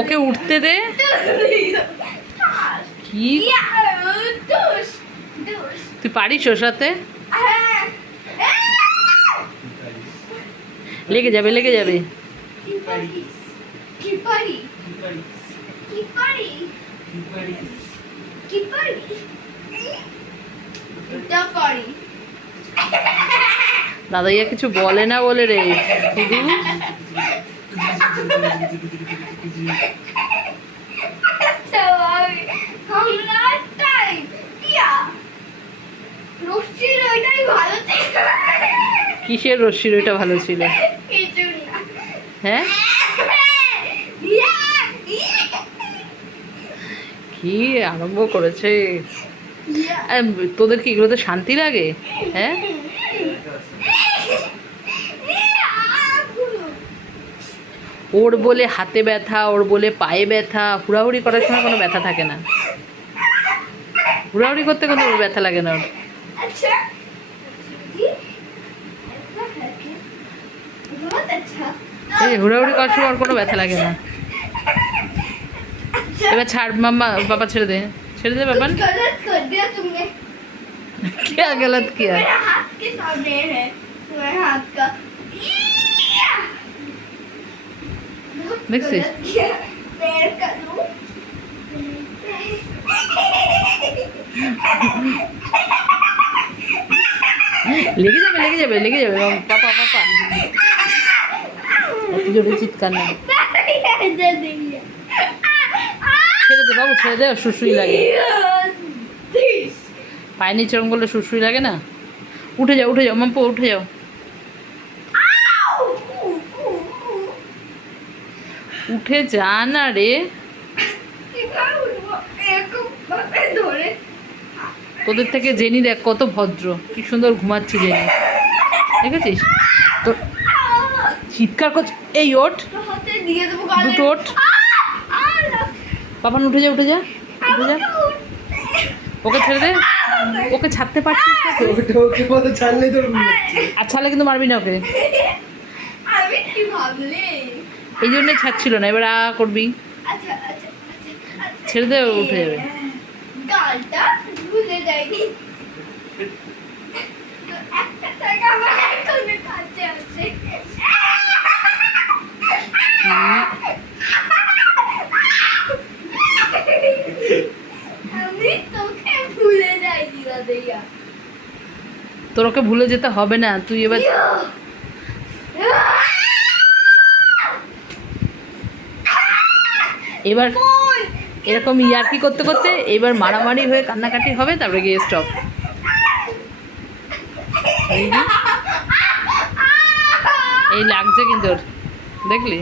ওকে উঠতে দে। কি তুই পারিস ওর সাথে? লেগে যাবে, লেগে যাবে। দাদাইয়া কিছু বলে না বলে রে শুধু কিসের রশ্মির ওইটা ভালো ছিল? হ্যাঁ কি আরম্ভ করেছে। তোদের কি এগুলোতে শান্তি লাগে? হ্যাঁ ওর বলে হাতে ব্যথা, ওর বলে পায়ে ব্যথা, হুড়াহুড়ি করার সময় কোনো ব্যথা থাকে না। হুড়াহুড়ি করতে কোনো ওর ব্যথা লাগে না। ওর এই হুড়াহুড়ি করার সময় ওর কোনো ব্যথা লাগে না। এবার ছাড় মাম্মা, বাবা ছেড়ে দে, ছেড়ে দে বাবা। क्या गलत किया? हाथ के सामने है तुम्हारे हाथ का। देखिस पैर का लो। लेके जाबे, लेके जाबे, लेके जाबे पापा, पापा এত জোরে চিৎকার না। ছেড়ে দে বাবু, ছেড়ে দে, সুসুই লাগে। পায়ে নিচে রঙ করলে সুসুই লাগে না। উঠে যাও, উঠে যাও মাম্পু, উঠে যাও। উঠে যা না রে। তোদের থেকে জেনি দেখ কত ভদ্র, কি সুন্দর ঘুমাচ্ছি জেনি, দেখেছিস? তো চিৎকার করছে। এই ওঠ, দুটো ওঠ। পাপান উঠে যা, উঠে যা, উঠে যা। ওকে ছেড়ে দে, ওকে ছাড়তে পারছিস না তো? আর ছাড়লে কিন্তু মারবি না ওকে। এই জন্যই ছাড়ছিল না, এবার করবি। ছেড়ে দে, উঠে যাবে। তোর ওকে ভুলে যেতে হবে না, তুই এবার এবার এরকম ইয়ার্কি করতে করতে এবার মারামারি হয়ে কান্নাকাটি হবে, তারপরে গিয়ে স্টপ। এই লাগছে কিন্তু, দেখলি?